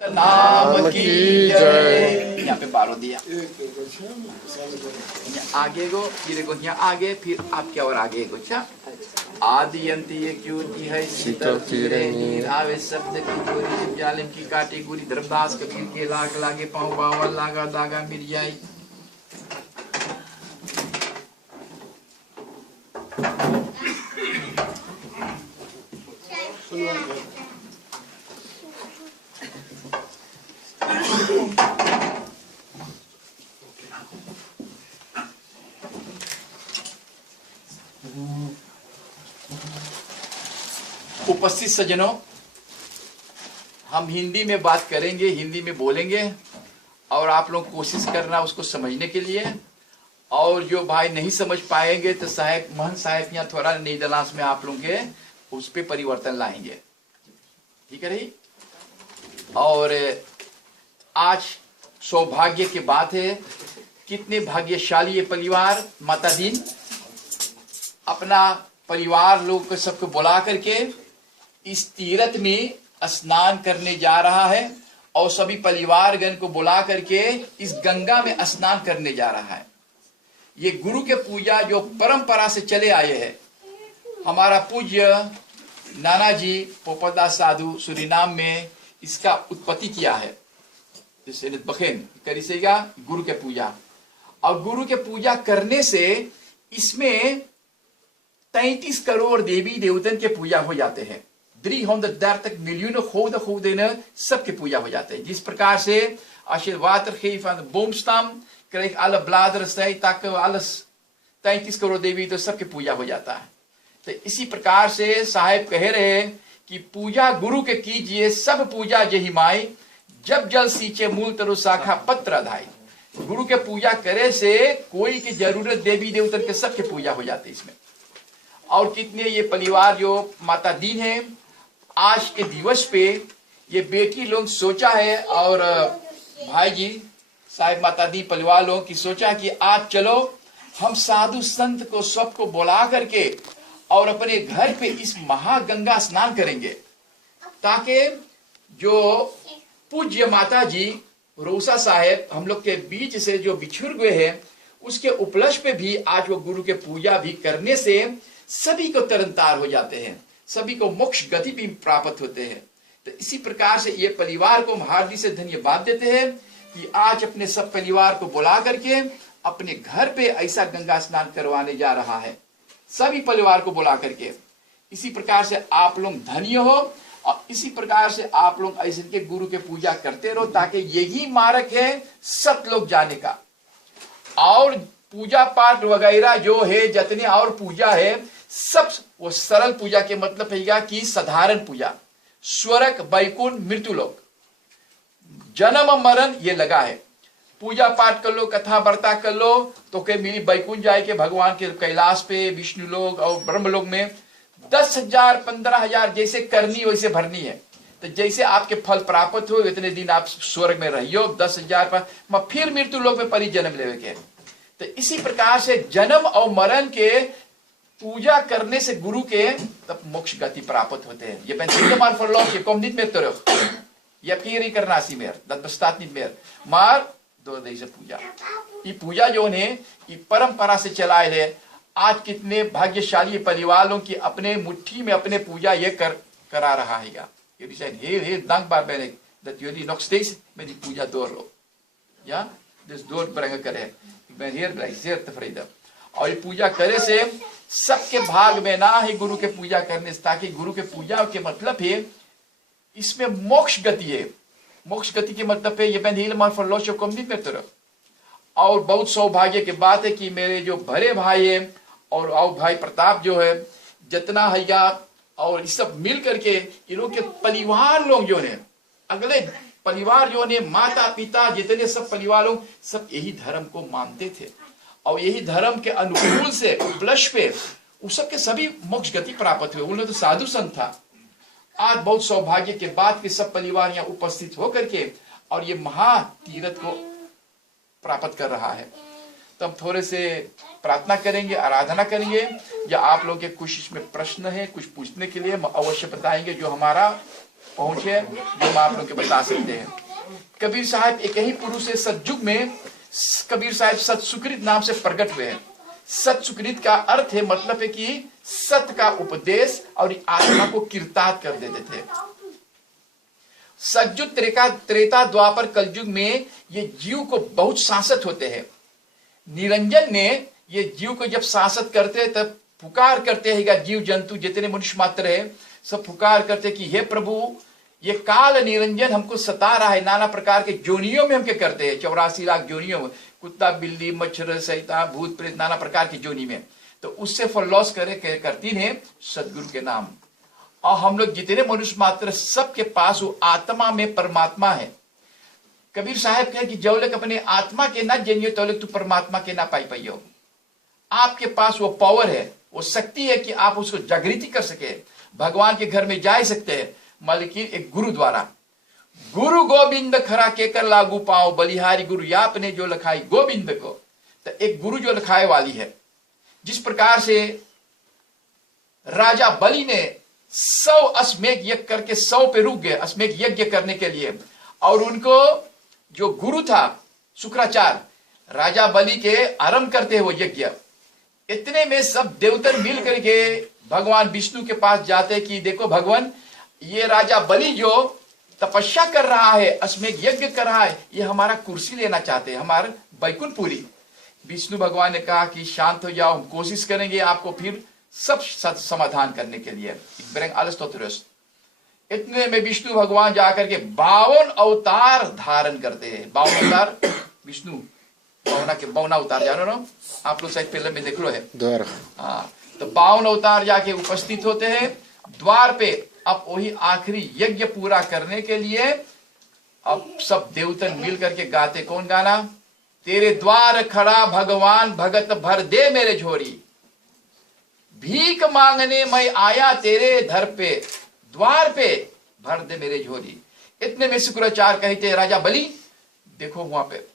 नाम की जय। यहाँ पे बारो दिया आगे को, फिर को यहाँ आगे, फिर आपके और आगे को। अच्छा, आदि अंत ये क्यों की है शीतल नीर आवे शब्द की गोरी जालिम की काटी गोरी धर्मदास कबीर के लाग लागे पाँव बावल लागा दागा मिर जाई। उपस्थित सज्जनों, हम हिंदी में बात करेंगे, हिंदी में बोलेंगे और आप लोग कोशिश करना उसको समझने के लिए। और जो भाई नहीं समझ पाएंगे तो साहब महन साहब यहाँ थोड़ा नीदलास में आप लोग के उस पर परिवर्तन लाएंगे, ठीक है रही। और आज सौभाग्य की बात है, कितने भाग्यशाली ये परिवार। माता दीन अपना परिवार लोग को सबको बुला करके इस तीर्थ में स्नान करने जा रहा है और सभी परिवारगण को बुला करके इस गंगा में स्नान करने जा रहा है। ये गुरु के पूजा जो परंपरा से चले आए हैं, हमारा पूज्य नानाजी पोपदास साधु सुरीनाम में इसका उत्पत्ति किया है। जैसे बखेन करीसेगा गुरु के पूजा, और गुरु के पूजा करने से इसमें 33 करोड़ देवी देवतन के पूजा हो जाते हैं। 330 miljoen goden सबके पूजा हो जाते हैं। जिस प्रकार से als je water geeft aan de boomstam, krijg alle bladeren, zijtakken, alles 33 crore देवी तो सबके पूजा हो जाता है। तो इसी प्रकार से साहेब कह रहे हैं कि पूजा गुरु के कीजिए, सब पूजा जही माई, जब जल सींचे मूल तरु शाखा पत्र धाई। गुरु के पूजा करे से कोई की जरूरत देवी देवतन के सबके पूजा हो जाते इसमें। और कितने ये परिवार जो माता दीन है, आज के दिवस पे ये बेटी लोग सोचा है और भाई जी साहिब माता दी परिवार लोगों की सोचा कि आज चलो हम साधु संत को सबको बुला करके और अपने घर पे इस महागंगा स्नान करेंगे, ताकि जो पूज्य माता जी रोसा साहेब हम लोग के बीच से जो बिछुड़ गए हैं, उसके उपलक्ष्य पे भी आज वो गुरु के पूजा भी करने से सभी को तरनतार हो जाते हैं, सभी को मोक्ष गति भी प्राप्त होते हैं। तो इसी प्रकार से ये परिवार को हम हार्दिक से धन्यवाद देते हैं कि आज अपने सब परिवार को बुला करके अपने घर पे ऐसा गंगा स्नान करवाने जा रहा है, सभी परिवार को बुला करके। इसी प्रकार से आप लोग धन्य हो और इसी प्रकार से आप लोग ऐसे के गुरु के पूजा करते रहो, ताकि यही मार्ग है सतलोक जाने का। और पूजा पाठ वगैरह जो है जितने और पूजा है सब वो सरल पूजा के मतलब है कि साधारण पूजा, स्वर्ग वैकुंठ मृत्युलोक जन्म मरण ये लगा है। पूजा पाठ कर लो, कथा वार्ता कर लो तो के मिली वैकुंठ जाए के भगवान के कैलाश पे, विष्णु लोग और ब्रह्म लोग में 10,000 15,000 जैसे करनी वैसे भरनी है। तो जैसे आपके फल प्राप्त हो इतने दिन आप स्वर्ग में रहियो, 10,000 पर फिर मृत्यु लोक में परी जन्म लेवे के। तो इसी प्रकार से जन्म और मरण के पूजा करने से गुरु के तब मोक्ष गति प्राप्त होते हैं। Je bent helemaal verlost, je komt niet meer terug. Je hebt geen reïncarnatie meer, dat bestaat niet meer. Maar door deze पूजा, ये पूजा जो है ये परंपरा से चलाए है। आज कितने भाग्यशाली परिवारों की अपने मुट्ठी में अपने पूजा ये करा रहा है। Jullie zijn heel dankbaar ben ik dat jullie nog steeds met die पूजा doorlopen. Ja, dus doorbrengen करें। Ik ben heel blij, zeer tevreden। और ये पूजा करे से सबके भाग में ना है गुरु के पूजा करने से, ताकि गुरु के पूजा के मतलब है इसमें मोक्ष गति है। मोक्ष गति के मतलब है ये बंद हिलमान फरलोश को नहीं में तरफ। और बहुत सौभाग्य की बात है कि मेरे जो बड़े भाई है और भाई प्रताप जो है जितना है या और इस सब मिल करके इन लोग के परिवार लोग जो है, अगले परिवार जो है, माता पिता जितने सब परिवार लोग सब यही धर्म को मानते थे और यही धर्म के अनुकूल से उपलक्ष्य पे उस सबके सभी मोक्ष गति प्राप्त हुए। उन्होंने तो साधु संत था। आज बहुत सौभाग्य के बाद के सब परिवार यहाँ उपस्थित होकर के और ये महा तीर्थ को प्राप्त कर रहा है। तो हम थोड़े से प्रार्थना करेंगे, आराधना करेंगे, या आप लोग के कुछ इसमें प्रश्न है कुछ पूछने के लिए अवश्य बताएंगे। जो हमारा पहुंचे जो हम आप लोग के बता सकते हैं। कबीर साहब एक ही पुरुष है सतयुग में, कबीर साहब सत सुकृत नाम से प्रकट हुए हैं। सत सुकृत का अर्थ है, मतलब है कि सत्य का उपदेश और आत्मा को किरतार्थ कर देते थे। सतयुग त्रेता द्वापर कलयुग में ये जीव को बहुत शासित होते हैं। निरंजन ने ये जीव को जब शासित करते तब पुकार करते हैं, जीव जंतु जितने मनुष्य मात्र है सब पुकार करते कि हे प्रभु, ये काल निरंजन हमको सता रहा है, नाना प्रकार के जोनियों में हमके करते हैं, 84 लाख जोनियों में, कुत्ता बिल्ली मच्छर सहिता भूत प्रेत नाना प्रकार की जोनी में। तो उससे फॉलोस करती है सदगुरु के नाम। और हम लोग जितने मनुष्य मात्र सबके पास वो आत्मा में परमात्मा है। कबीर साहब कहे कि जब तक अपने आत्मा के ना जानियो तो तू परमात्मा के ना पाई पाइयो। आपके पास वो पावर है, वो शक्ति है कि आप उसको जागृति कर सके, भगवान के घर में जा सकते हैं, मालिकी एक गुरु द्वारा। गुरु गोविंद खरा के कर लागू पाओ, बलिहारी गुरु याप ने जो लिखाई गोविंद को। तो एक गुरु जो लिखाए वाली है। जिस प्रकार से राजा बलि ने 100 अश्वमेध यज्ञ करके 100 पे रुक गए अश्वमेध यज्ञ करने के लिए, और उनको जो गुरु था शुक्राचार्य, राजा बलि के आरंभ करते हैं वो यज्ञ। इतने में सब देवतन मिल करके भगवान विष्णु के पास जाते कि देखो भगवान, ये राजा बलि जो तपस्या कर रहा है, अश्वमेध यज्ञ कर रहा है, ये हमारा कुर्सी लेना चाहते हैं, हमारा बैकुंठपुरी। विष्णु भगवान ने कहा कि शांत हो जाओ, हम कोशिश करेंगे आपको फिर सब समाधान करने के लिए। इतने में विष्णु भगवान जाकर के 52 अवतार धारण करते हैं। 52 अवतार विष्णु के 52 अवतार जानो ना आप लोग, शायद फिल्म में देख लो है द्वार। हाँ, तो 52 अवतार जाके उपस्थित होते हैं द्वार पे। अब वही आखिरी यज्ञ पूरा करने के लिए अब सब देवतन मिल करके गाते, कौन गाना? तेरे द्वार खड़ा भगवान भगत भर दे मेरे झोरी, भीख मांगने मैं आया तेरे धर पे, द्वार पे भर दे मेरे झोरी। इतने में शुक्राचार्य कहते राजा बलि देखो वहां पे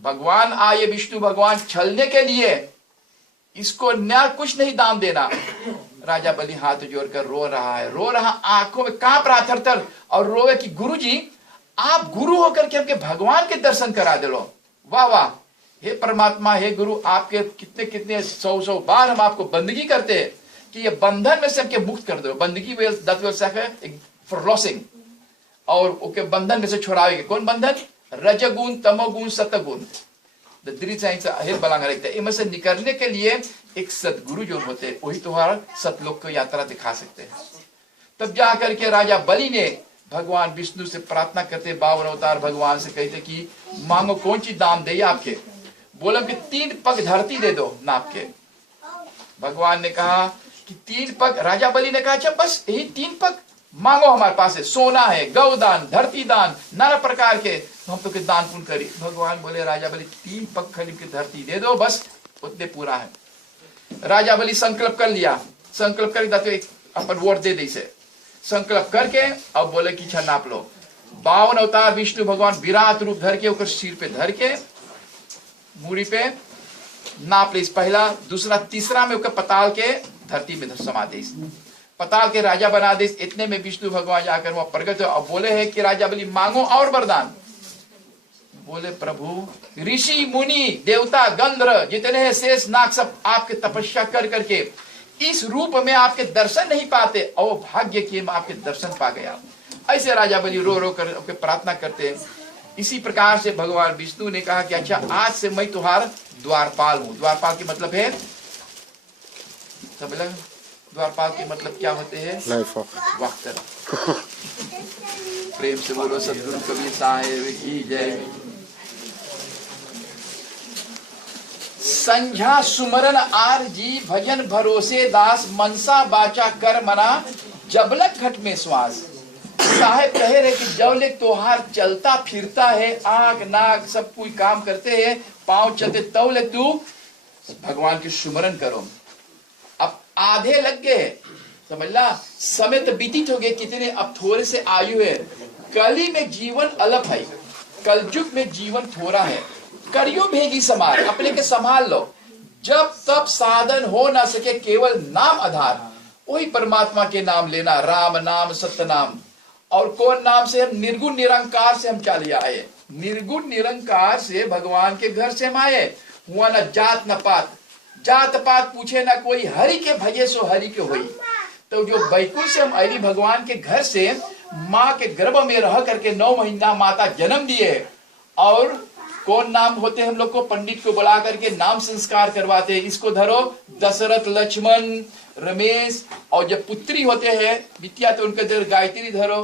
भगवान आए, विष्णु भगवान छलने के लिए, इसको न कुछ नहीं दाम देना। राजा बलि हाथ जोड़कर रो रहा है, रो रहा, आंखों में कांप रहा थर-थर, और रोवे कि गुरुजी आप गुरु होकर के हमके भगवान के दर्शन करा दे लो। वाह वाह, हे परमात्मा, हे गुरु, आपके कितने कितने 100 बार हम आपको बंदगी करते हैं कि ये बंधन में से हमके मुक्त कर दो। बंदगी फॉर लॉसिंग, और ओके बंधन में से छुड़ावेंगे। कौन बंधन? रजगुण तमोगुण सतगुण, इनमें से निकलने के लिए एक सदगुरु जो होते हैं वही तुम्हारा सतलोक को यात्रा दिखा सकते हैं। तब जाकर के राजा बलि ने भगवान विष्णु से प्रार्थना करते, 52 अवतार भगवान से कहते कि मांगो कौन सी दाम दे आपके। बोला कि 3 पग धरती दे दो नाप के। भगवान ने कहा कि 3 पग, राजा बलि ने कहा अच्छा बस यही 3 पग मांगो, हमारे पास है, सोना है, गौदान, धरती दान, नाना प्रकार के, हम तो के दान पुण्य करी। भगवान बोले राजा बलि 3 पग खरीद के धरती दे दो, बस उतने पूरा है। राजा बलि संकल्प कर लिया, संकल्प कर अपन वोट दे दी से संकल्प करके अब बोले कि अच्छा नाप लो। 52 अवतार विष्णु भगवान विराट रूप धर के, सिर पे धर के, मूड़ी पे नाप ले, पहला दूसरा तीसरा में पताल के धरती में समा दे, पताल के राजा बना दे। इतने में विष्णु भगवान जाकर वहां प्रकट हुए और बोले है कि राजा बलि मांगो और वरदान। बोले प्रभु ऋषि मुनि देवता गंधर्व जितने हैं शेष नाग सब आपके तपस्या कर करके इस रूप में आपके दर्शन नहीं पाते, और भाग्य की आपके दर्शन पा गया। ऐसे राजा बलि रो रो कर आपके प्रार्थना करते हैं। इसी प्रकार से भगवान विष्णु ने कहा कि अच्छा आज से मैं तुम्हारा द्वारपाल हूं। द्वारपाल की मतलब है सब लोग, द्वारपाल के मतलब क्या होते हैं? लाइफ ऑफ वक्त। प्रेम से बोलो सदगुरु कबीर साहिब की जय। संध्या सुमरन आर जी भजन भरोसे दास, मनसा बाचा कर मना जबलक घट में श्वास। साहेब कह रहे कि जबले तोहार चलता फिरता है, आंख नाक सब कोई काम करते हैं, पांव चलते, तब ले तू भगवान की सुमरन करो। अब आधे लग गए, समझ ला, समय तो बीतित हो गए कितने, अब थोड़े से आयु है। कली में जीवन अलग है, कलयुग में जीवन थोड़ा है। करियो भेगी समार, अपने के संभाल लो। जब तब साधन हो ना सके, केवल नाम आधार, वही परमात्मा के नाम लेना, राम नाम सत्य नाम। और कौन नाम से? हम निर्गुण निरंकार से हम चले आए, निर्गुण निरंकार से भगवान के घर से हम आए। हुआ न जात न पात, जात पात पूछे ना कोई, हरि के भजे सो हरि के होई। तो जो बैकुंठ से हम आए भगवान के घर से, माँ के गर्भ में रह करके 9 महीना माता जन्म दिए। और कौन नाम होते हैं हम लोग को? पंडित को बुला करके नाम संस्कार करवाते हैं। इसको धरो दशरथ, लक्ष्मण, रमेश। और जब पुत्री होते हैं विद्या तो उनके धरो गायत्री धरो,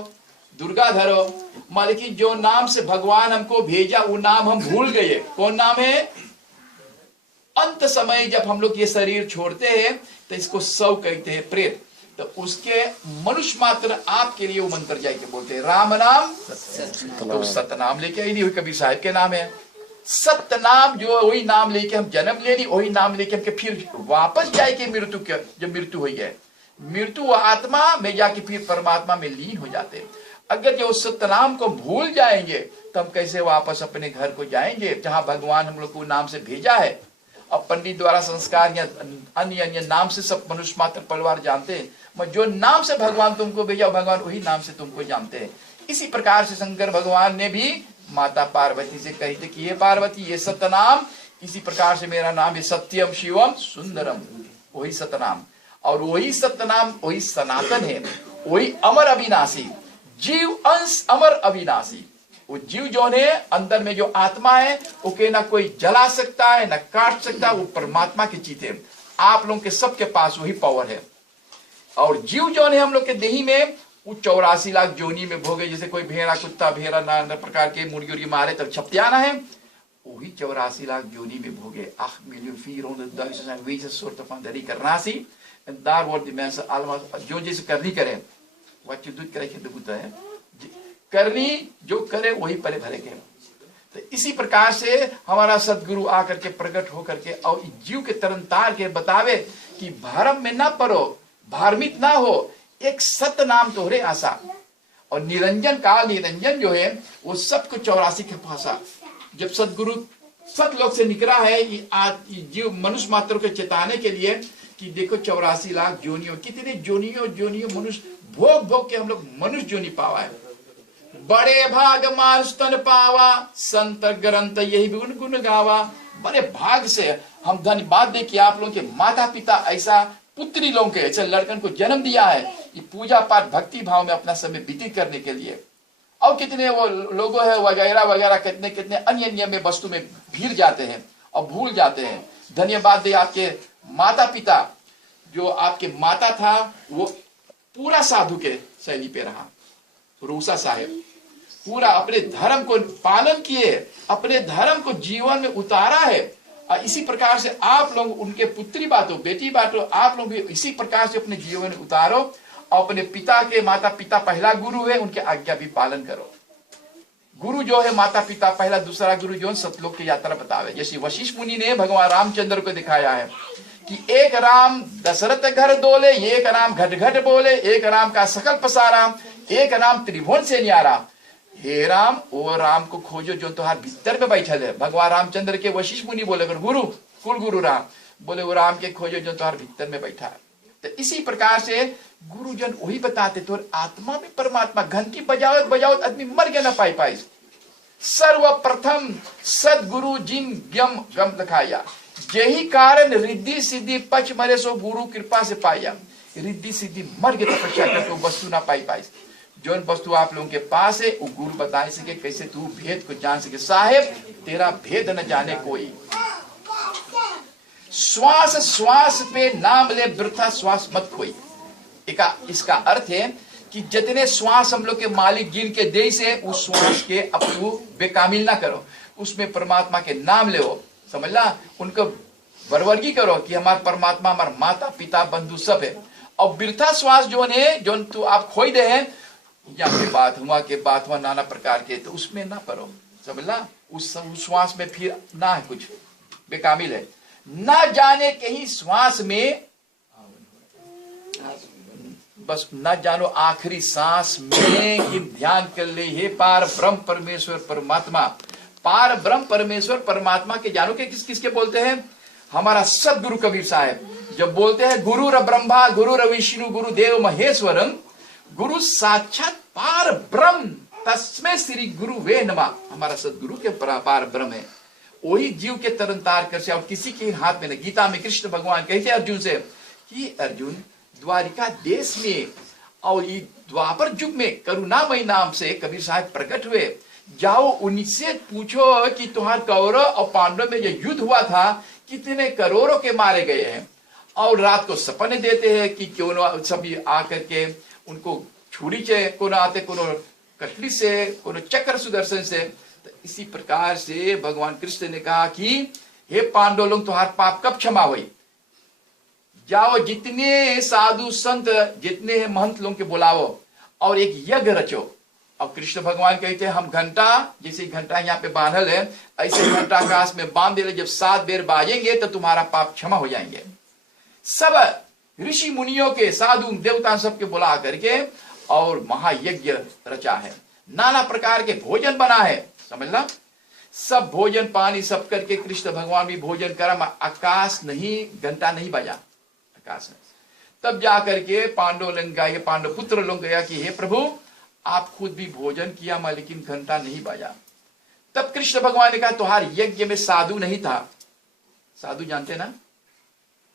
दुर्गा धरो। मालिक जो नाम से भगवान हमको भेजा वो नाम हम भूल गए। कौन नाम है? अंत समय जब हम लोग ये शरीर छोड़ते हैं तो इसको शव कहते हैं, प्रेत। तो उसके मनुष्य मात्र आपके लिए वो मंत्र जाए के बोलते हैं राम नाम तो सत्य नाम लेके आई नहीं, कबीर साहब के नाम है सत्य नाम। जो वही नाम लेके हम जन्म ले ली, वही नाम लेके हमके फिर वापस जाए के मृत्यु के, जब मृत्यु हुई है मृत्यु आत्मा में जाके फिर परमात्मा में लीन हो जाते हैं। अगर जो सत्य नाम को भूल जाएंगे तो हम कैसे वापस अपने घर को जाएंगे जहां भगवान हम लोग को नाम से भेजा है। अब पंडित द्वारा संस्कार या अन्य अन्य नाम से सब मनुष्य मात्र परिवार जानते हैं, मगर जो नाम से भगवान तुमको भेजा भगवान वही नाम से तुमको जानते हैं। इसी प्रकार से शंकर भगवान ने भी माता पार्वती से कही थी कि ये पार्वती ये सत्य नाम, इसी प्रकार से मेरा नाम है सत्यम शिवम सुंदरम, वही सत्य नाम। और वही सत्य नाम वही सनातन है, वही अमर अविनाशी, जीव अंश अमर अविनाशी। वो जीव जो है अंदर में जो आत्मा है वो के ना कोई जला सकता है ना काट सकता है, वो परमात्मा के चीते है। आप लोगों के सबके पास वही पावर है। और जीव जो है हम लोग के देही में वो 84 लाख जोनी में भोगे। जैसे कोई भेड़ा कुत्ता भेड़ा नाना प्रकार के मुर्गी उर्गी मारे तब छपते आना है, वही 84 लाख जोनी में भोगे। 8.400.000 soorten van de reïncarnatie. En daar worden die mensen allemaal, जो जैसे करनी करें, wat je doet krijg je de boete है। करनी जो करे वही परे भरेंगे। तो इसी प्रकार से हमारा सदगुरु आकर के प्रकट होकर के और जीव के तरन तार के बतावे कि भरम में ना पड़ो, धार्मिक ना हो, एक सत्य नाम तोहरे आशा। और निरंजन काल निरंजन जो है वो सबको 84 के भाषा। जब सदगुरु सतलोक से निकला है जीव मनुष्य मात्र को चेताने के लिए कि देखो 84 लाख जोनियों, कितने जोनियों मनुष्य भोग भोग के हम लोग मनुष्य जोनी पावा है। बड़े भाग मार स्तन पावा, संत ग्रंथ यही गुण गुण गावा। बड़े भाग से हम धन्यवाद दे कि आप लोगों के माता पिता ऐसा पुत्री लोगों के ऐसे लड़कन को जन्म दिया है कि पूजा पाठ भक्ति भाव में अपना समय व्यतीत करने के लिए। और कितने वो लोगों है वगैरह वगैरह कितने कितने अन्य अन्य में वस्तु में भीड़ जाते हैं और भूल जाते हैं। धन्यवाद दे आपके माता पिता, जो आपके माता था वो पूरा साधु के शैली पे रहा। रूसा साहेब पूरा अपने धर्म को पालन किए, अपने धर्म को जीवन में उतारा है। और इसी प्रकार से आप लोग उनके पुत्री बाटो बेटी बाटो, आप लोग भी इसी प्रकार से अपने जीवन में उतारो और अपने पिता के माता पिता पहला गुरु है उनके आज्ञा भी पालन करो। गुरु जो है माता पिता पहला, दूसरा गुरु जो है सतलोक की यात्रा बतावे। जैसे वशिष्ठ मुनि ने भगवान रामचंद्र को दिखाया है कि एक राम दशरथ घर डोले, एक राम घट घट बोले, एक राम का सकल पसारा, एक राम त्रिभुवन से न्यारा। हे राम वो राम को खोजो जो तुम्हारे भीतर में बैठल है। भगवान रामचंद्र के वशिष्ठ मुनि बोले गुरु कुल गुरु राम बोले वो राम के खोजो जो तुम्हारे भीतर में बैठा है। तो इसी प्रकार से गुरुजन वही बताते तो आत्मा में परमात्मा। घंटी बजाओ बजाओ आदमी मर गया ना पाई। सर्वप्रथम सदगुरु जिन गम गम लखाया, यही कारण रिद्धि सिद्धि पच मरे सो गुरु कृपा से पाया। रिद्धि सिद्धि मर गए तपस्या करके वस्तु ना पाई। जो वस्तु आप लोगों के पास है वो गुरु बता सके कैसे तू भेद को जान सके। साहेब तेरा भेद न जाने कोई, श्वास श्वास पे नाम ले वृथा श्वास मत खोई। इसका अर्थ है कि जितने श्वास हम लोग के मालिक जिनके दे से उस श्वास के अपू बेकामिल ना करो, उसमें परमात्मा के नाम ले। समझला, उनको बरवर्गी करो कि हमारे परमात्मा हमारे माता पिता बंधु सब है। और वृथा श्वास जो है जो तू आप खोई दे हैं यहाँ के बात हुआ नाना प्रकार के, तो उसमें ना पढ़ो। समझला, उस श्वास में फिर ना है कुछ बेकामिल है। ना जाने के ही श्वास में बस ना जानो आखिरी सांस में कि ध्यान कर ले हे पार ब्रह्म परमेश्वर परमात्मा। पार ब्रह्म परमेश्वर परमात्मा के जानो के किस किसके बोलते हैं? हमारा सदगुरु कबीर साहब जब बोलते हैं गुरु र ब्रह्मा गुरु र विष्णु गुरु देव महेश्वरम, गुरु साक्षात पार ब्रह्म, तस्मै श्री गुरु वे नमः। हमारा सदगुरु के पार ब्रह्म है, वही जीव के तरन तार कर से और किसी के हाथ में नहीं। गीता में कृष्ण भगवान कहते अर्जुन से कि अर्जुन, द्वारिका देश में और ये द्वापर युग में करुणामय नाम से कबीर साहब प्रकट हुए। जाओ उनसे पूछो कि तुम्हारे कौरव और पांडव में जो युद्ध हुआ था कितने करोड़ों के मारे गए हैं। और रात को सपने देते हैं कि क्यों ना सभी आकर के उनको छुरी से कोनो आते, कोनो कटली से, कोनो चक्र सुदर्शन से। तो इसी प्रकार से भगवान कृष्ण ने कहा कि हे पांडव लोग, तुम्हारा पाप कब क्षमा हुई? जाओ जितने साधु संत जितने हैं महंत लोग के बुलाओ और एक यज्ञ रचो। और कृष्ण भगवान कहते हैं हम घंटा, जैसे घंटा यहाँ पे बांधल है ऐसे घंटा आकाश में बांध दे, जब 7 बेर बाजेंगे तो तुम्हारा पाप क्षमा हो जाएंगे। सब ऋषि मुनियों के, साधु देवता सबके बुला करके और महायज्ञ रचा है। नाना प्रकार के भोजन बना है, समझना। सब भोजन पानी सब करके कृष्ण भगवान भी भोजन करा, आकाश नहीं, घंटा नहीं बजा आकाश में। तब जाकर के पांडव पांडव पुत्र लोग गया कि हे प्रभु, आप खुद भी भोजन किया मैं, लेकिन घंटा नहीं बजा। तब कृष्ण भगवान ने कहा तुम्हारे यज्ञ में साधु नहीं था। साधु जानते ना,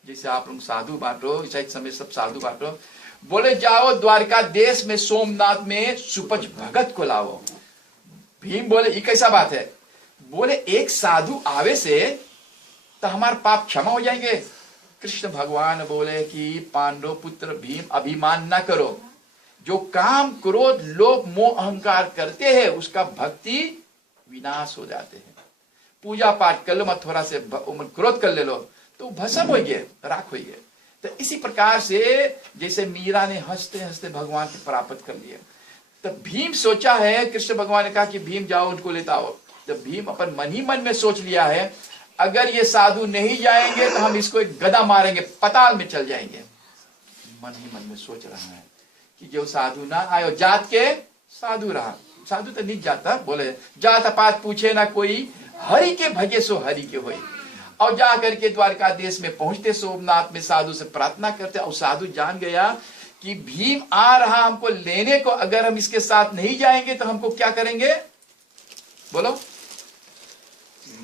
जैसे आप लोग साधु बांटो, इस समय सब साधु बांटो। बोले जाओ द्वारका देश में सोमनाथ में सुपच भगत को लाओ। भीम बोले ये कैसा बात है? बोले एक साधु आवे से तो हमारे पाप क्षमा हो जाएंगे। कृष्ण भगवान बोले कि पांडव पुत्र भीम, अभिमान ना करो। जो काम क्रोध लोभ मोह अहंकार करते हैं उसका भक्ति विनाश हो जाते हैं। पूजा पाठ कर लो, मत थोड़ा से क्रोध कर ले लो तो भस्म हो गए, राख हो गए। तो इसी प्रकार से जैसे मीरा ने हंसते हंसते भगवान को प्राप्त कर लिया। तो भीम सोचा है, कृष्ण भगवान ने कहा कि भीम जाओ उनको लेता आओ। तो भीम अपन मन ही मन में सोच लिया है अगर ये साधु नहीं जाएंगे तो हम इसको एक गदा मारेंगे, पताल में चल जाएंगे। मन ही मन में सोच रहा है कि जो साधु ना आयो, जात के साधु रहा। साधु तो नहीं जाता, बोले जात पात पूछे ना कोई, हरि के भजे सो हरि के होई। और जा करके द्वारका देश में पहुंचते सोमनाथ में साधु से प्रार्थना करते। और साधु जान गया कि भीम आ रहा हमको लेने को, अगर हम इसके साथ नहीं जाएंगे तो हमको क्या करेंगे? बोलो,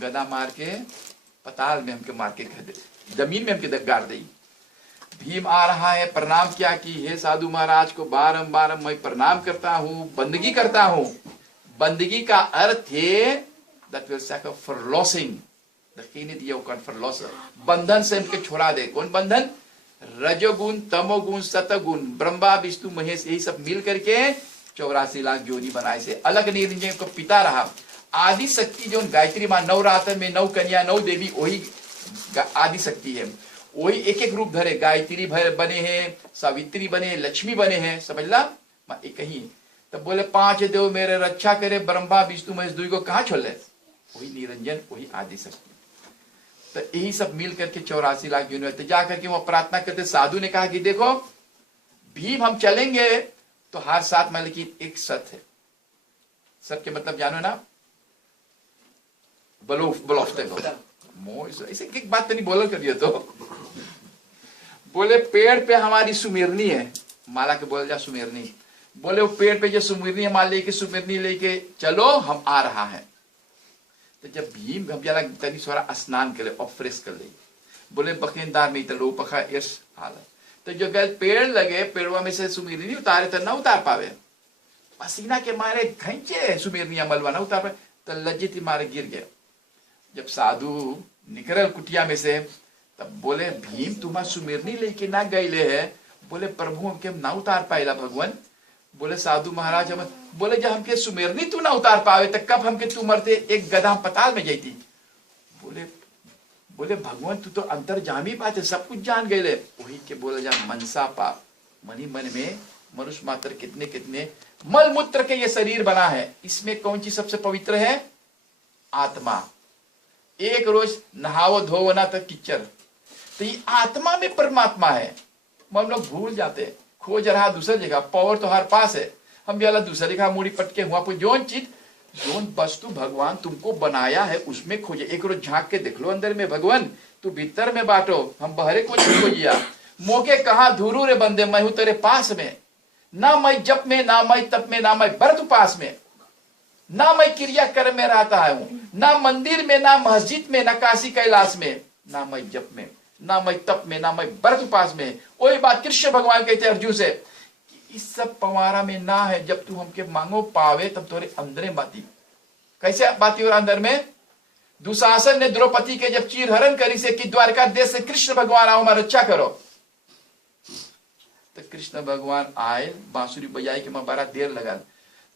गदा मार के पताल में हमके मार के जमीन में हमके गाड़ दी। भीम आ रहा है, प्रणाम किया कि हे साधु महाराज को बारंबार मैं प्रणाम करता हूँ, बंदगी करता हूँ। बंदगी का अर्थ है that will sacrifice for losing, बंधन से हमके छोड़ा दे। कौन बंधन? रजोगुण, तमोगुण, सतगुण, ब्रह्मा विष्णु महेश यही सब मिल करके 84 लाख योनि बनाए से अलग निरंजन को पिता रहा। आदि शक्ति जो गायत्री मां, नवरात्र में 9 कन्या 9 देवी वही आदि शक्ति है। वही एक एक रूप धरे, गायत्री बने हैं, सावित्री बने, लक्ष्मी बने हैं, समझला एक ही। तब बोले 5 देव मेरे रक्षा करे, ब्रह्मा विष्णु महेश दुई को कहाँ छोड़ ले? वही निरंजन, वही आदि शक्ति। तो यही सब मिल करके 84 लाख योनि। तो जाकर के वो प्रार्थना करते। साधु ने कहा कि देखो भीम हम चलेंगे तो हर साथ में, लेकिन एक सत है। सत के मतलब जानो ना, ऐसे एक बात तो नहीं बोल कर दिया। तो बोले पेड़ पे हमारी सुमेरनी है, माला के बोल जा सुमेरनी। बोले वो पेड़ पे जो सुमेरनी है माल लेके, सुमेरनी लेके चलो हम आ रहा है। तो जब भीम हम जरा तनी थोड़ा स्नान करे और फ्रेश कर ले। बोले बखेंदार में तो पखा यश हाल। तो जो गल पेड़ लगे, पेड़वा में से सुमेरनी उतारे तो ना उतार पावे, पसीना के मारे घंचे सुमेरनिया मलवा ना उतार पाए, तो लज्जित मारे गिर गए। जब साधु निकल कुटिया में से तब बोले भीम तुम्हारा सुमेरनी लेके ना गए है। बोले प्रभु हमके ना उतार पाएला भगवान। बोले साधु महाराज हम, बोले जब हमके सुमेरनी तू ना उतार पावे तो कब हमके तू मरते एक गधा पताल में जाती। बोले भगवान तू तो अंतर जामी बात है, सब कुछ जान गए। वही के बोले जा मनसा पाप, मनी मन में मनुष्य मात्र कितने कितने मल मूत्र के ये शरीर बना है। इसमें कौन चीज सबसे पवित्र है? आत्मा। एक रोज नहावो धोवो ना तो किच्चर। तो ये आत्मा में परमात्मा है, हम लोग भूल जाते। खोज रहा दूसरी जगह, पावर तो हर पास है, हम भी दूसरी जगह मूड़ी पटके हुआ पर जोन चीज जोन वस्तु भगवान तुमको बनाया है उसमें खोजे। एक रोज झांक के देख लो अंदर में, भगवान तू भीतर में बांटो, हम बहरे को खोजिया। मोके कहा धुरू रे बंदे, मैं हूं तेरे पास में। ना मैं जप में, ना मैं तप में, ना मैं व्रत उपास में, ना मैं क्रिया कर्म में रहता हूं, ना मंदिर में, ना मस्जिद में, ना काशी कैलाश में, ना मैं जप में, ना मैं तप में, ना मैं व्रत उपास में। वही बात कृष्ण भगवान कहते अर्जुन से कि इस सब पवारा में ना है, जब तू हमके मांगो पावे तब तोरे अंदर बाती। कैसे बाती और अंदर में? दुशासन ने द्रौपदी के जब चीर हरण करी से कि द्वारका देश से कृष्ण भगवान आओ हमारा रक्षा करो, तो कृष्ण भगवान आए, बांसुरी बजाई के बड़ा देर लगा।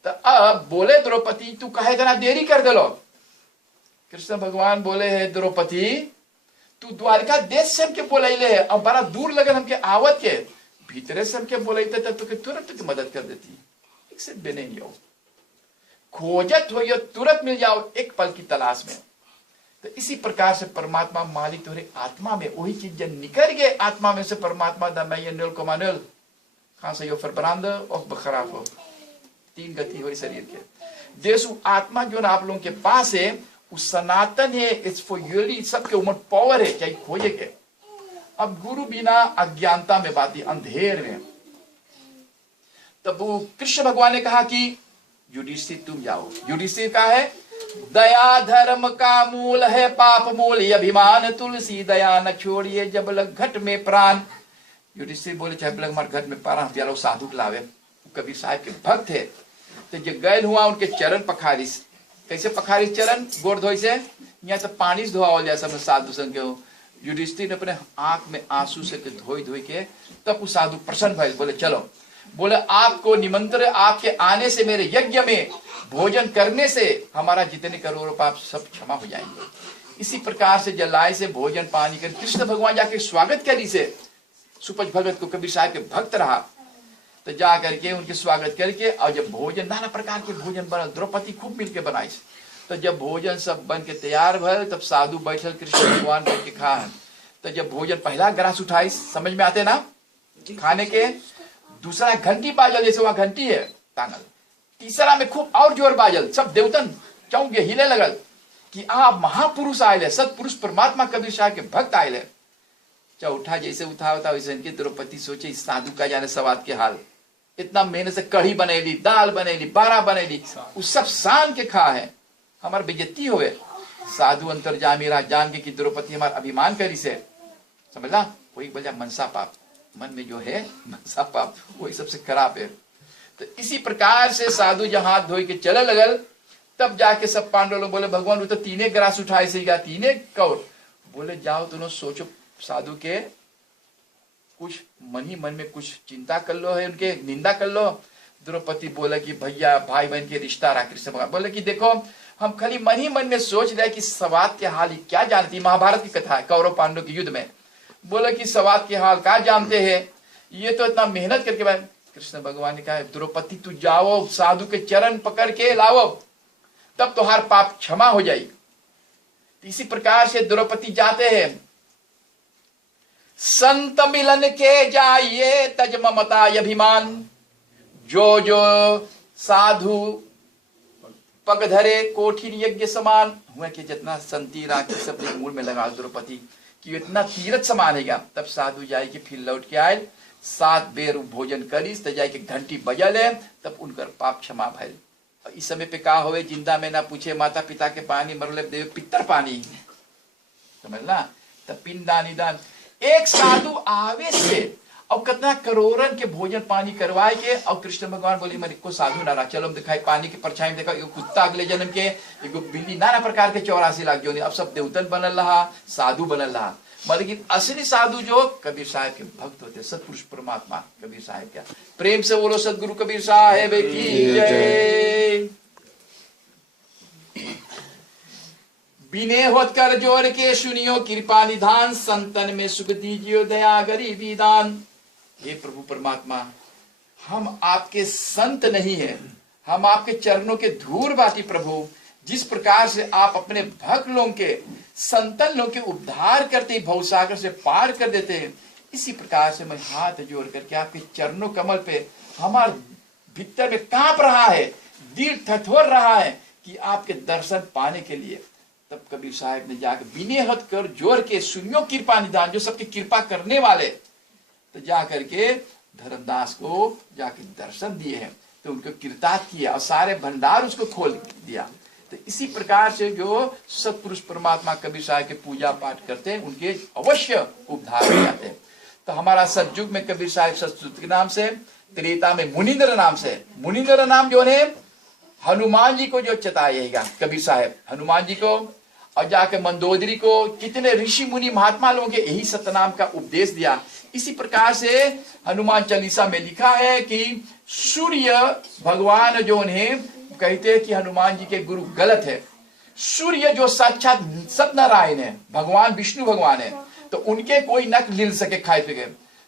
तो अब बोले द्रौपदी तू कहे इतना देरी कर दे लो। कृष्ण भगवान बोले है द्रौपदी तू द्वारका देश से हमके बोलैले है, अब बड़ा दूर लगन हमके आवत के, भीतरे से हमके बोलैते तब तो तुरंत मदद कर देती। एक से बेने जाओ, खोजत हो तुरंत मिल जाओ एक पल की तलाश में। तो इसी प्रकार से परमात्मा मालिक तुरे आत्मा में वही चीज जब निकल गए आत्मा में से परमात्मा दमयनुल कोमानुल कहां से यो फरबरांद और बखराफ हो, तीन गति हो शरीर के देशु आत्मा जो ना आप लोगों के पास है उस सनातन है, इट्स फॉर यूली, सबके उम्र पावर है, क्या खोजे के। अब गुरु बिना अज्ञानता में बाती, अंधेर में। तब वो कृष्ण भगवान ने कहा कि युधिष्ठिर तुम जाओ। युधिष्ठिर का है दया धर्म का मूल है पाप मूल अभिमान, तुलसी दया न छोड़िए जब लग घट में प्राण। युधिष्ठिर बोले चाहे लग हमारे घट में प्राण हम साधु लावे। कबीर साहब के भक्त थे, तो जो गैल हुआ उनके चरण पखारिस। कैसे पखारिस चरण? गोड़ धोई से, यहाँ तो पानी से धोआ जाए सब साधु संग के हो। युधिष्ठिर ने अपने आंख में आंसू से धोई धोई के तब वो साधु प्रसन्न भइल, बोले चलो, बोले आपको निमंत्रण, आपके आने से मेरे यज्ञ में भोजन करने से हमारा जितने करोड़ों पाप सब क्षमा हो जाएंगे। इसी प्रकार से जलाए से भोजन पानी कर कृष्ण भगवान जाके स्वागत करी से सुपच भगत को कबीर साहब के भक्त रहा, तो जा करके उनके स्वागत करके और जब भोजन नाना प्रकार के भोजन बना, द्रौपदी खूब मिलके बनाई। तो जब भोजन सब बन के तैयार भल तब साधु बैठल कृष्ण भगवान बैठ के खा। तो जब भोजन पहला ग्रास उठाई, समझ में आते ना खाने के, दूसरा घंटी बाजल, जैसे वहां घंटी है टांगल, तीसरा में खूब और जोर बाजल, सब देवतन चौंके हिले लगल कि आप महापुरुष आये है, सतपुरुष परमात्मा कबीर साहब के भक्त आये है। चौथा जैसे उठा होता वैसे इनके द्रौपदी सोचे इस साधु का जाने सवाद के हाल, इतना मेहनत से कढ़ी बनेली, दाल बनेली, बारा बनेली, उस सब शान के खा है, हमार बेइज्जती हुए। साधु अंतर्जामी रहा, जान के कि द्रौपदी हमारा अभिमान करी से, समझला, वही बोला मनसा पाप, मन में जो है मनसा पाप वही सबसे खराब है। तो इसी प्रकार से साधु जब हाथ धोई के चले लगल, तब जाके सब पांडव लोग बोले भगवान वो तो तीने ग्रास उठाए से गया, तीने कौर। बोले जाओ दोनों सोचो, साधु के कुछ मन ही मन में कुछ चिंता कर लो है, उनके निंदा कर लो। द्रौपदी बोले कि भैया भाई बहन के रिश्ता रहा। कृष्ण भगवान बोले कि देखो हम खाली मन ही मन में सोच रहे कि सवाद के हाल क्या जानती, महाभारत की कथा है कौरव पांडव के युद्ध में। बोले कि सवाद के हाल क्या जानते हैं, ये तो इतना मेहनत करके बाद। कृष्ण भगवान ने कहा द्रौपदी तू जाओ साधु के चरण पकड़ के लाओ, तब तुम्हार पाप क्षमा हो जाएगी। इसी प्रकार से द्रौपदी जाते हैं, संत मिलन के जाइए तज ममता अभिमान, जो जो साधु पग धरे कोठिन यज्ञ समान। हुआ कि जितना संती राखी सब मूल में लगा द्रौपदी कि इतना तीरथ समान है। तब साधु जाए कि फिर लौट के आए, 7 बेर भोजन करीस, तो जाए कि घंटी बजल है, तब उनकर पाप क्षमा भइल। इस समय पे का होवे, जिंदा में ना पूछे माता पिता के पानी, मरले देव पितर पानी, समझला। तब पिंडदानी दान एक साधु आवे से और कितना करोड़न के भोजन पानी करवाए के, और कृष्ण भगवान बोले मेरे को साधु नारा, चलो हम दिखाई पानी के परछाई में देखा एगो कुत्ता अगले जन्म के, एगो बिल्ली, नाना प्रकार के 84 लाख जो अब सब देवतन बनल रहा, साधु बनल रहा। लेकिन असली साधु जो कबीर साहब के भक्त होते, सतपुरुष परमात्मा कबीर साहब क्या। प्रेम से बोलो सदगुरु कबीर साहब की जय। बिने होत कर जोर के सुनियो कृपा निधान, संतन में सुख दीजियो दया गरीबी दान। हे प्रभु परमात्मा, हम आपके संत नहीं है, हम आपके चरणों के धूल बाटी प्रभु। जिस प्रकार से आप अपने भक्त लोगों के, संतन लोगों के उद्धार करते, भवसागर से पार कर देते हैं, इसी प्रकार से मैं हाथ जोड़ करके आपके चरणों कमल पे हमारे भीतर में कांप रहा है, दिल थथोर रहा है कि आपके दर्शन पाने के लिए। तब कबीर साहब ने जाकर बिने हथ कर जोर के सुनियो कृपा निधान, जो सबकी कृपा करने वाले, तो जा करके धर्मदास को जाके दर्शन दिए हैं, तो उनको कृतार्थ किया और सारे भंडार उसको खोल दिया। तो इसी प्रकार से जो सत्पुरुष परमात्मा कबीर साहब के पूजा पाठ करते हैं उनके अवश्य उद्धार हो जाते हैं। तो हमारा सतयुग में कबीर साहब सतसुत के नाम से, त्रेता में मुनिंद्र नाम से, मुनिंद्र नाम जो है हनुमान जी को जो चताएगा कबीर साहब, हनुमान जी को और जाके मंदोदरी को, कितने ऋषि मुनि महात्मा लोगों के यही सतनाम का उपदेश दिया। इसी प्रकार से हनुमान चालीसा में लिखा है कि सूर्य भगवान जो उन्हें कहते हैं कि हनुमान जी के गुरु गलत है। सूर्य जो साक्षात सत्यनारायण है, भगवान विष्णु भगवान है, तो उनके कोई नक मिल सके खाए पिए।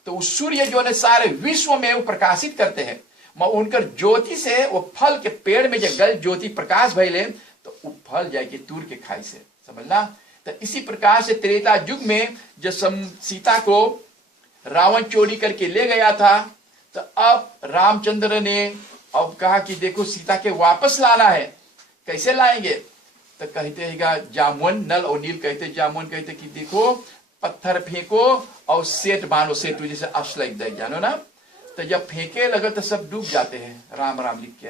तो उस सूर्य जो है सारे विश्व में वो प्रकाशित करते हैं, उनकर ज्योति से वो फल के पेड़ में जो गल ज्योति प्रकाश भैले तो वो फल जाए कि तूर के खाई से, समझना। तो इसी प्रकार से त्रेता युग में जब सीता को रावण चोरी करके ले गया था, तो अब रामचंद्र ने अब कहा कि देखो सीता के वापस लाना है, कैसे लाएंगे? तो कहते हैं जामुन, नल और नील कहते, जामुन कहते कि देखो पत्थर फेंको और सेट बांधो, सेट जैसे अप्स लग जाए, जानो ना। तो जब फेंके लगे तो सब डूब जाते हैं, राम राम लिख के।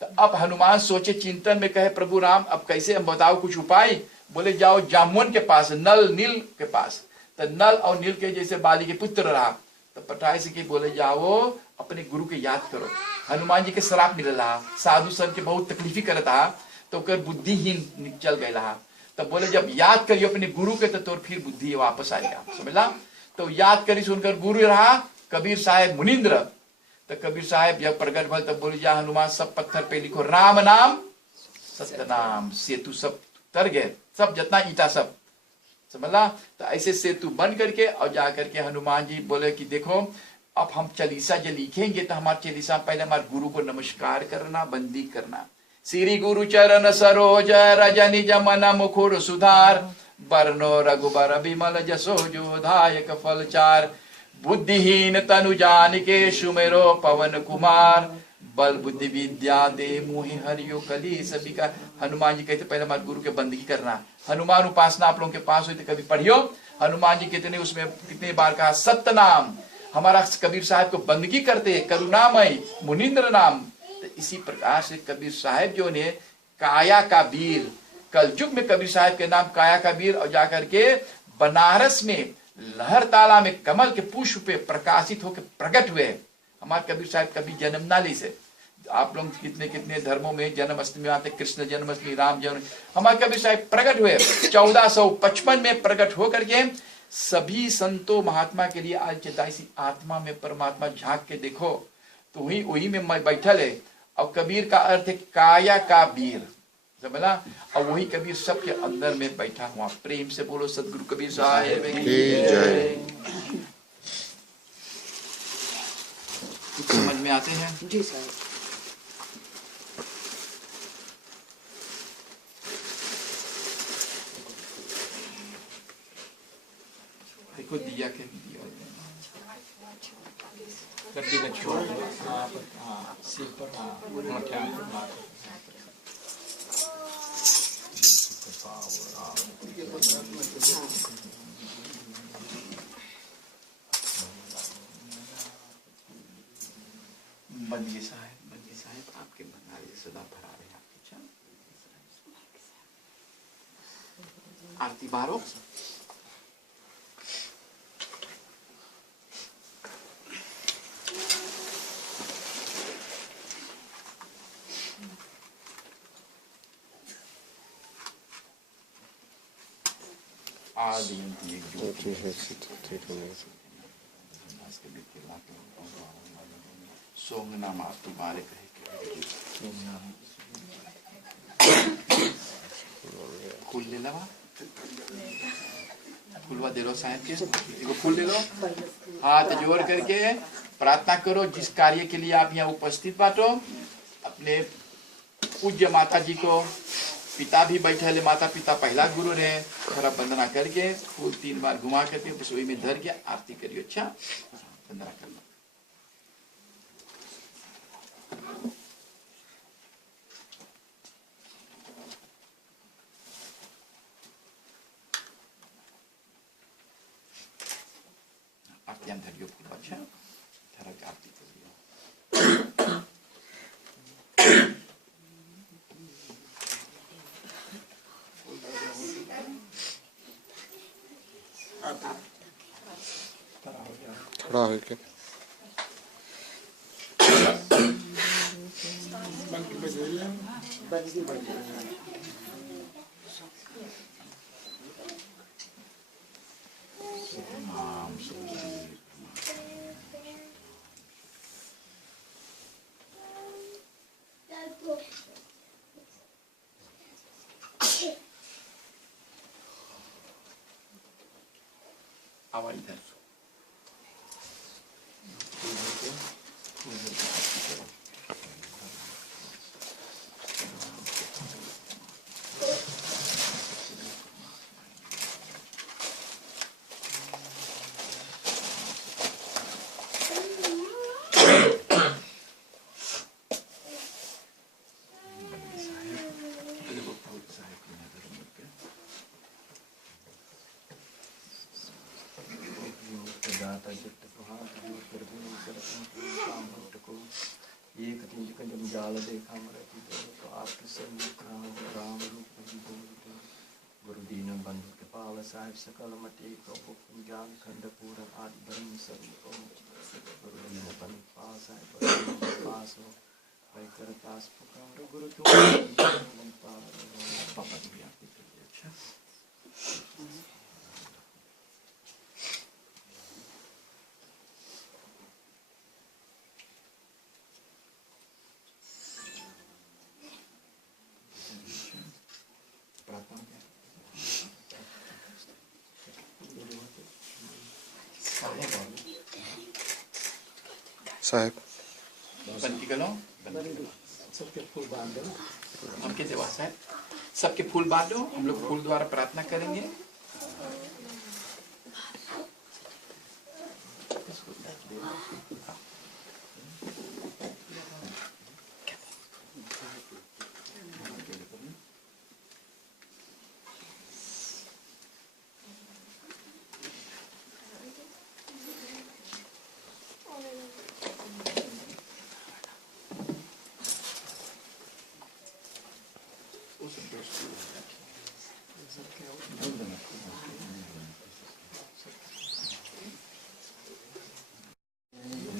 तो अब हनुमान सोचे चिंतन में, कहे प्रभु राम अब कैसे, हम बताओ कुछ उपाय। बोले जाओ जामुन के पास, नल नील के पास। तो नल और नील के जैसे बाली के पुत्र रहा, तो पटाई से बोले जाओ अपने गुरु के याद करो। हनुमान जी के श्राप मिल रहा, साधु संत के बहुत तकलीफी करता, तो कर बुद्धिहीन चल गए रहा। तो बोले जब याद करियो अपने गुरु के तो फिर बुद्धि वापस आएगा, समझला। तो याद करी सुनकर गुरु रहा कबीर साहेब मुनिंद्र। तो कबीर साहेब जब प्रगट भल तब बोले जा हनुमान सब पत्थर पे लिखो राम नाम सत्य नाम, सेतु सब तर गए, सब जितना ईटा सब, समझला। तो ऐसे सेतु बन करके और जा करके हनुमान जी बोले कि देखो अब हम चालीसा जो लिखेंगे तो हमारे चालीसा पहले हमारे गुरु को नमस्कार करना, बंदी करना। श्री गुरु चरण सरोज रजनी जमन मुखुर सुधार, बरनो रघुबर विमल जसो जो दायक फल चार। बुद्धिहीन तनु जान के सुमेरो पवन कुमार, बल बुद्धि विद्या दे मोहि हरियो कली सभी का। हनुमान जी कहते पहले हमारे गुरु के बंदगी करना। हनुमान उपासना आप लोगों के पास हुई तो कभी पढ़ियो, हनुमान जी कितने उसमें कितने बार कहा सत्य नाम। हमारा कबीर साहब को बंदगी करते, करुणामय मुनिंद्र नाम। तो इसी प्रकार से कबीर साहब जो ने काया का वीर, कल युग में कबीर साहब के नाम काया का वीर, और जाकर के बनारस में लहर ताला में कमल के पुष्प पे प्रकाशित होकर प्रकट हुए। हमारे कबीर साहब कभी जन्म ना ली से, आप लोग कितने कितने धर्मों में जन्माष्टमी आते, कृष्ण जन्माष्टमी, राम जन्म, हमारे कबीर साहब प्रकट हुए 1455 में प्रकट होकर के सभी संतों महात्मा के लिए आज चेताई सी आत्मा में परमात्मा झांक के देखो, तो वही में मैं बैठल है। और कबीर का अर्थ है काया का वीर, समझला। और वही कबीर सबके अंदर में बैठा हुआ। प्रेम से बोलो सदगुरु कबीर साहब की जय। समझ में आते हैं जी साहब। देखो दिया के दिया गड्डी का छोड़ सिर पर मठा बंदी साहब आपके भंडारे सदा भरा रहे आपके। आरती बारो आदियंती ज्योति है सोंग नाम आरती बारे कहे फूल ले लवा, फूलवा दे लो साहब के, देखो फूल ले लो, हाथ जोड़ करके प्रार्थना करो। जिस कार्य के लिए आप यहाँ उपस्थित बाटो, अपने पूज्य माता जी को, पिता भी बैठे ले, माता पिता पहला गुरु रहे, खरा वंदना करके फूल 3 बार घुमा करके रसोई में धर के आरती करियो। अच्छा वंदना करना। आरती धरियो फूल। अच्छा खड़ा के आरती करिए। खड़ा हो के आवाज इधर जाल देखा मरती तो आपके सम्मुख राम रूप गुरु दीन बंधु कृपाल साहिब सकल मटे प्रभु ज्ञान खंड पूरन आदि ब्रह्म स्वरूप गुरु दीन बंधु पास साहिब पास हो भाई कर पास पुकार गुरु तुम पापा जी आपके लिए अच्छा साहेब बंदी करो सबके फूल बांध दो हम के देवा साहब सबके फूल बांट दो। हम लोग फूल द्वारा प्रार्थना करेंगे।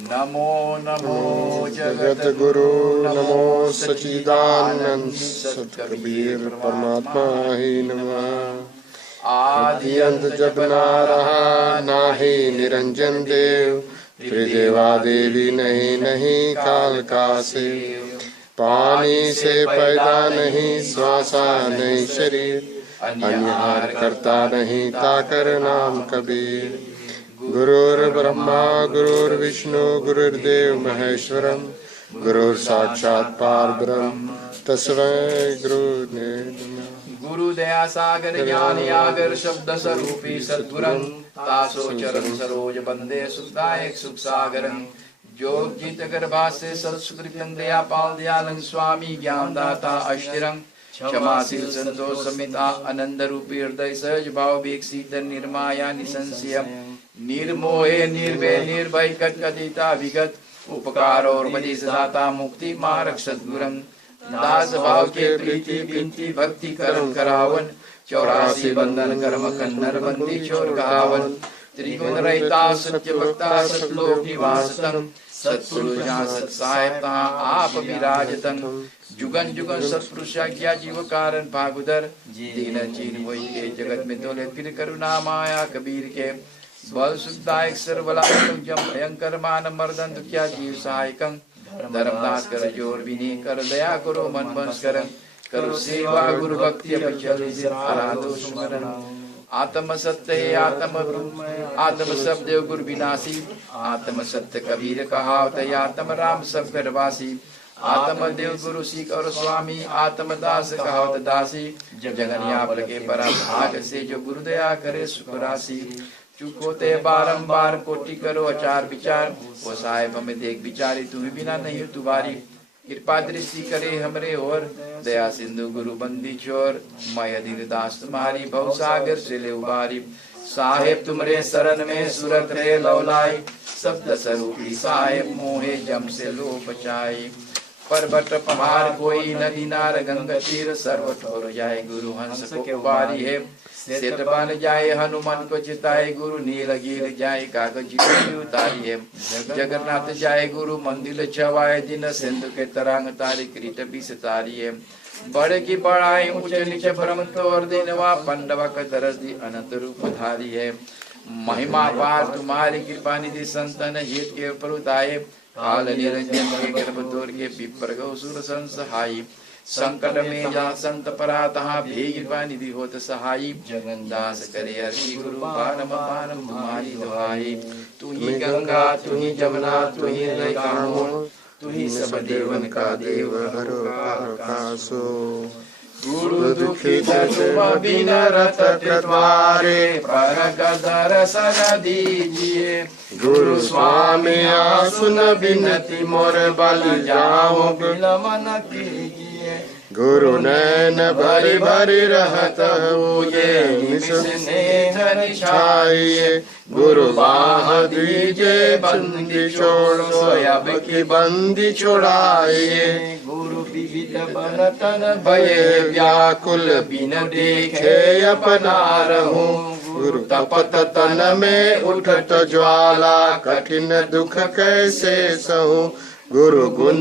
नमो नमो जगत गुरु नमो सच्चिदानंद सतकबीर परमात्मा ही नमः। आदि अंत जब ना रहा नाही निरंजन देव, त्रिदेवा देवी नहीं नहीं काल का सेव। पानी से पैदा नहीं श्वासा नहीं शरीर, अन्यहार करता नहीं ताकर नाम कबीर। गुरुर्ब्रह्मा गुरुर्विष्णु गुरुर्देव महेश्वरम, गुरुर् साक्षात् परब्रह्म तस्मै गुरुवे नमः। गुरु दया सागर ज्ञान यागर शब्द स्वरूपी सद्गुरं, तासो चरण सरोज बंदे सुखदायक सुख सागरं। जोग जीत गर्भासे सत्सुकृतं दया पाल दयालं स्वामी ज्ञानदाता अष्टिरं। क्षमाशील संतोष समिता आनंद रूपी हृदय सहज भाव विकसित निर्माया निसंशयम। निर्मोहे निर्भय निर्भय कटकटिता विगत, उपकार और बदि सदाता मुक्ति मार्ग सद्गुरं। दास भाव के प्रीति बिनती भक्ति कर्म करावन, 84 बंधन कर्म कन्नर बंदी चोर कहावन। त्रिगुण रहिता सत्य भक्ता सतलोक निवासतम, सत्पुरुष जहाँ सत साहेब आप विराजतन। जुगन जुगन सत्पुरुष क्या जीव कारण भागुदर, दीन चीन वही के जगत में तोले फिर करुणा माया कबीर के। बल सुखदायक सर्वलायक जम भयंकर मान मर्दन दुखिया जीव सहायकं। धर्मदास कर जोर विनय कर दया करो मन बंस करो सेवा गुरु भक्ति अचल आराधो सुमरन। आत्म सत्य है आत्म ब्रह्म, आत्म शब्द गुरु विनाशी। आत्म सत्य कबीर कहावत, आत्म राम सब घरवासी। आत्म देव गुरु सीख और स्वामी, आत्म दास कहावत दासी। जगन यापल के परम भाग से जो गुरु दया करे सुख राशि। चुप होते बारंबार कोटि करो आचार विचार, वो साहेब हमें देख विचारी तुम्हें बिना नहीं तुम्हारी। कृपा दृष्टि करे हमरे और, दया सिंधु गुरु बंदी चोर। मैं अधीर दास तुम्हारी भव सागर से ले उबारी। साहेब तुमरे शरण में सुरत रे लौलाई, शब्द स्वरूपी साहेब मोहे जम से लो बचाए। पर्वत पहाड़ कोई नदी नार गंगा तीर सर्व ठोर जाए गुरु हंस को उबारी है। सेत बन जाए हनुमान को चिताए गुरु नीलगिरि जाए कागज की उतारी है। जगन्नाथ जाए गुरु मंदिर छवाए दिन सिंधु के तरंग तारी कृत विष तारी है। बड़े की बड़ाई ऊंचे नीचे भ्रम तोड़ देनवा पंडवा का दरस दी अनंत रूप धारी है। महिमा पार तुम्हारी कृपा निधि संतन हित के प्रभुताए। काल निरंजन के गर्भ तोड़ के विप्र गौसुर संसहाई। संकट में जा संत परा तहा भी कृपा निधि होत सहाई। जगन्दास करे अर्जी गुरु पारम पारम तुम्हारी दुहाई। तू ही गंगा तू ही जमुना तू ही लयकामोल तू ही सब देवन का देव हरो आकाशो। गुरु दुखित तुम बिनरत द्वारे परग दर्शन दीजिए। गुरु स्वामी सुन बिनती मोर बल जाओ बिलमन कीजिए। गुरु नैन भरि भरि रहत हुए निस्नेह छाइए। गुरु बाह दीजे बंदी छोड़ सोयब की बंदी छुड़ाइए। गुरु विविध बन तन भये व्याकुल बिन देखे अपना रहूं। गुरु तपत तन में उठत ज्वाला कठिन दुख कैसे सहूं। गुरु गुण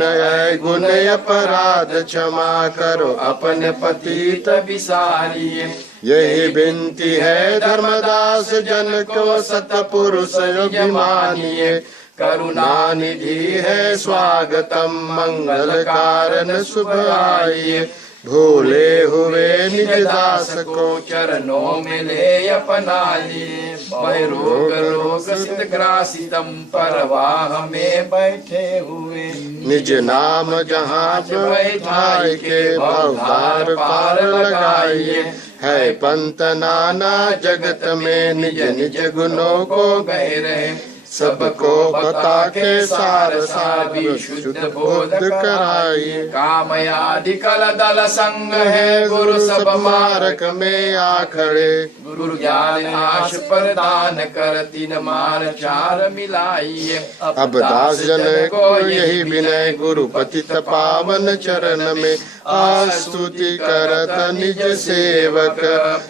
गुण अपराध क्षमा करो अपने पतित विसारिए। यही विनती है धर्मदास जन को सतपुरुष अभिमानिए। करुणा निधि है स्वागतम मंगल कारण शुभ आइए। भूले हुए निज दास को चरणों में ले अपना लिए। भय रोग रोग सिद्ध ग्रासितम परवाह में बैठे हुए। निज नाम जहाँ बैठाई के भवधार पार लगाइए। है पंत नाना जगत में निज निज गुणों को गए रहे। सबको बता के सार सार विशुद्ध बोध कराइए। कामयादि कल दल संग है गुरु सब मार्ग में आ खड़े। गुरु ज्ञान आश प्रदान कर तीन मार चार मिलाइए। अब दास जन को यही विनय गुरु पतित पावन चरण में आस्तुति करत निज सेवक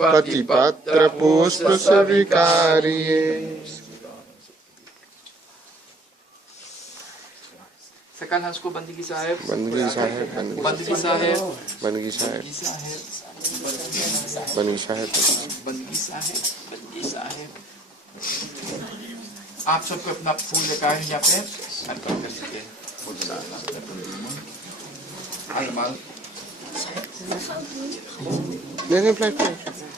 पति पत्र पुष्प स्वीकारिए। सकल हंस को बंदगी साहेब बंदगी साहेब बंदगी साहेब बंदगी साहेब बंदगी साहेब बंदगी साहेब बंदगी साहेब। आप सबको अपना फूल लेकर आए यहाँ पे अर्पण कर सके। नहीं फ्लाइट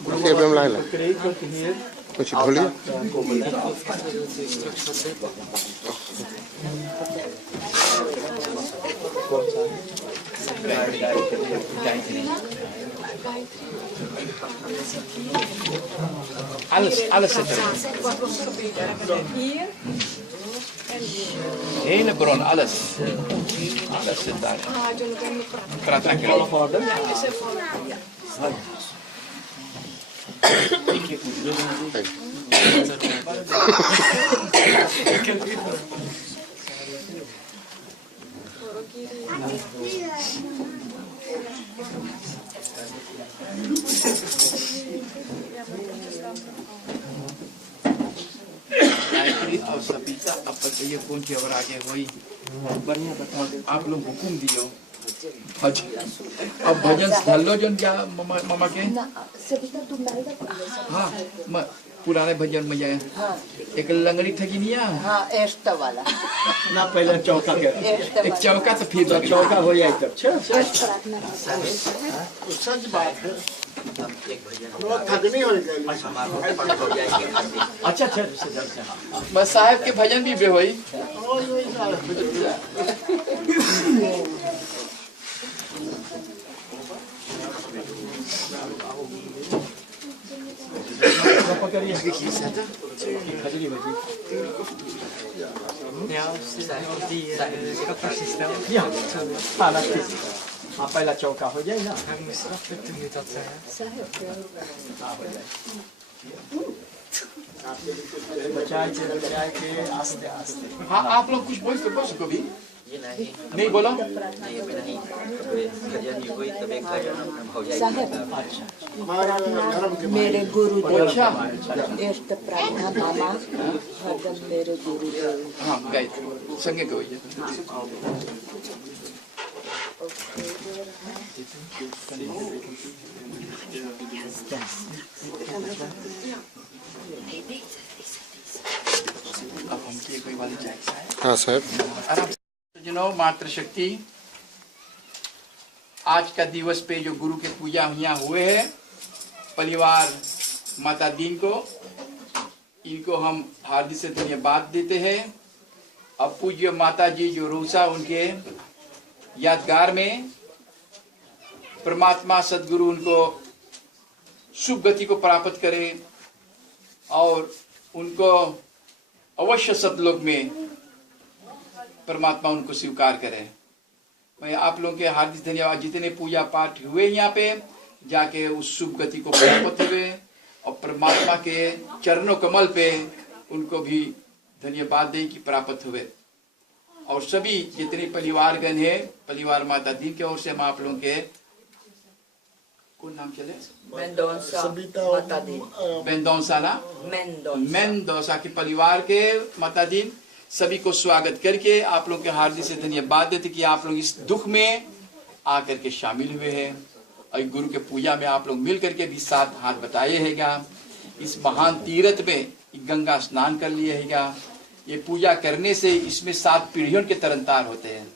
प्रॉब्लम लाइला कुछ भूलिए। Alles zit erin. Hele bron, alles. Alles zit daar. Praat lekker op. और सपीता अब ये कौन सी और आगे हुई बढ़िया बता। आप लोग हुकुम दियो अब भजन ढलो जन क्या मामा के। हाँ पुराने भजन में जाए। एक लंगड़ी थकी नहीं है। हाँ एस्टा वाला ना पहले चौका के एक चौका तो फिर चौका हो जाए तब सच बात है। थकनी हो गई। अच्छा अच्छा बस साहब के भजन भी बे हुई। हाँ पहला चौका हो जाए ना। बचाए के आस्ते आस्ते। हाँ आप लोग कुछ बोल सको भी नहीं बोलो। मेरे गुरुदेव अच्छा इष्ट प्रार्थना मामा हरदम मेरे गुरुदेव। हाँ गाय संगे को अब हम किए कोई वाली जायजा है। हाँ साहब। आराम से मातृशक्ति आज का दिवस पे जो गुरु के पूजा यहाँ हुए हैं, परिवार माता दीन को इनको हम हार्दिक से धन्यवाद देते हैं। अब पूज्य माता जी जो रूसा उनके यादगार में परमात्मा सदगुरु उनको शुभ गति को प्राप्त करे और उनको अवश्य सतलोक में परमात्मा उनको स्वीकार करे। मैं आप लोगों के हार्दिक धन्यवाद। जितने पूजा पाठ हुए यहाँ पे जाके उस शुभ गति को प्राप्त हुए और परमात्मा के चरणों कमल पे उनको भी धन्यवाद दे कि प्राप्त हुए। और सभी जितने परिवारगण है, परिवार माता दीन की ओर से हम आप लोगों के कौन नाम चले मेंदोसा के परिवार के माता दीन सभी को स्वागत करके आप लोगों के हार्दिक से धन्यवाद देते कि आप लोग इस दुख में आकर के शामिल हुए हैं और गुरु के पूजा में आप लोग मिल करके भी साथ हाथ बटाए हैगा। इस महान तीर्थ में गंगा स्नान कर लिए हैगा। ये पूजा करने से इसमें 7 पीढ़ियों के तरनतार होते हैं।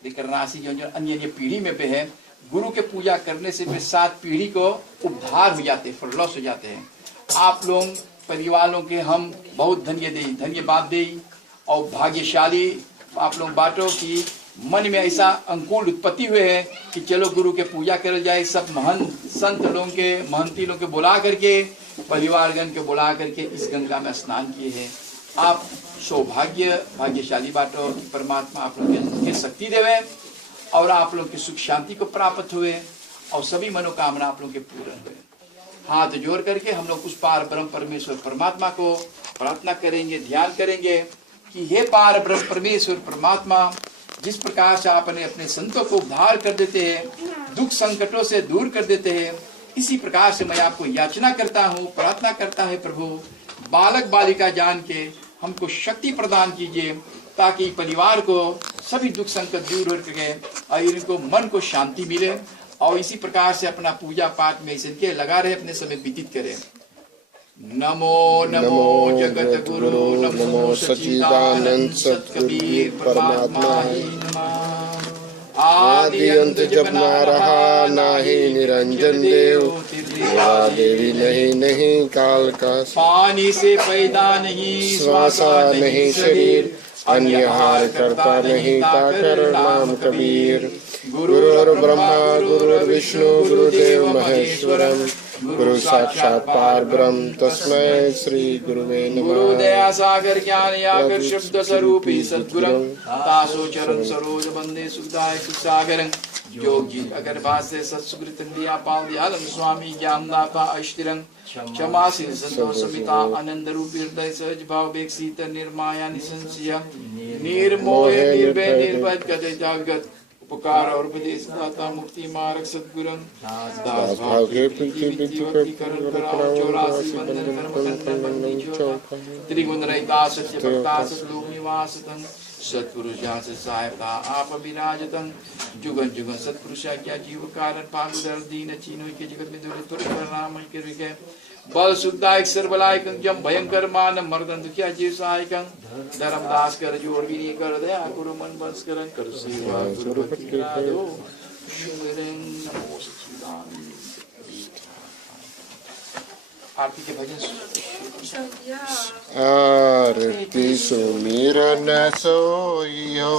लेकिन राशि जो अन्य अन्य पीढ़ी में भी है, गुरु के पूजा करने से भी 7 पीढ़ी को उद्धार हो जाते हैं, फरलौस हो जाते हैं। आप लोग परिवारों के हम बहुत धन्यवाद दे और भाग्यशाली आप लोग बाटो की मन में ऐसा अंकुर उत्पत्ति हुए है कि चलो गुरु के पूजा कर जाए। सब महान संत लोगों के महंती लोगों के बुला करके परिवारगण के बुला करके इस गंगा में स्नान किए हैं। आप भाग्यशाली बाटो कि परमात्मा आप लोग के शक्ति देवे और आप लोग की सुख शांति को प्राप्त हुए और सभी मनोकामना आप लोग के पूर्ण हुए। हाथ जोड़ करके हम लोग उस पार ब्रह्म परमेश्वर परमात्मा को प्रार्थना करेंगे, ध्यान करेंगे कि हे पार ब्रह्म परमेश्वर परमात्मा, जिस प्रकार से आपने अपने संतों को उद्धार कर देते हैं, दुख संकटों से दूर कर देते हैं, इसी प्रकार से मैं आपको याचना करता हूँ, प्रार्थना करता है प्रभु, बालक बालिका जान के हमको शक्ति प्रदान कीजिए ताकि परिवार को सभी दुख संकट दूर हो सके और इनको मन को शांति मिले और इसी प्रकार से अपना पूजा पाठ में इनके लगा रहे, अपने समय व्यतीत करें। नमो नमो जगत गुरु, नमो सच्चिदानंद सत्कबीर परमात्मा ही नमः। आदि अंत जब ना रहा नाही निरंजन देव, देवी नहीं काल का पानी से पैदा नहीं, श्वासा नहीं शरीर, अन्य हार करता नहीं ताकर नाम कबीर। गुरुर् ब्रह्मा गुरुर्विष्णु गुरुदेव महेश्वरम, गुरु साक्षात पार ब्रह्म तस्मै श्री गुरुवे नमः। गुरुदया सागर ज्ञान यागर शब्द स्वरूपी सद्गुरं, तासो चरण सरोज बंदे सुखदाय सुसागरं। योगी अगर भाष्य सत्सुकृत इंद्रिया पाल दयालम स्वामी ज्ञानदाता अष्टिरं, क्षमाशील संतोष समिता आनंद रूपी हृदय सहज भाव बेक्षित निर्माया निसंशय निर्मोह निर्भय निर्भय गज जागत उपकार और उपदेश दाता मुक्ति मार्ग सद्गुरं। दास भाव के प्रीति करण कराओ 84 बंधन कर्म बंधन बंदी छोड़, त्रिगुण रहिता सत्य भक्ता सतलोक निवास तन, सत्पुरुष जहाँ से सहायता आप विराजतन, जुगन जुगन सत्पुरुष क्या जीव कारण पागुदर दीन चीनो के जगत में दुरित परिणाम के बल सुखदायक सर्वलायक जम भयंकर मान मर्दन दुखिया जीव सहायक धर्मदास कर जोड़ विनी कर दया गुरु मन बंस कर सेवा गुरु भक्ति करा दो शुभरं नमो सच्चिदानंद। आरती के भजन आरती सुमिरन सोइयो।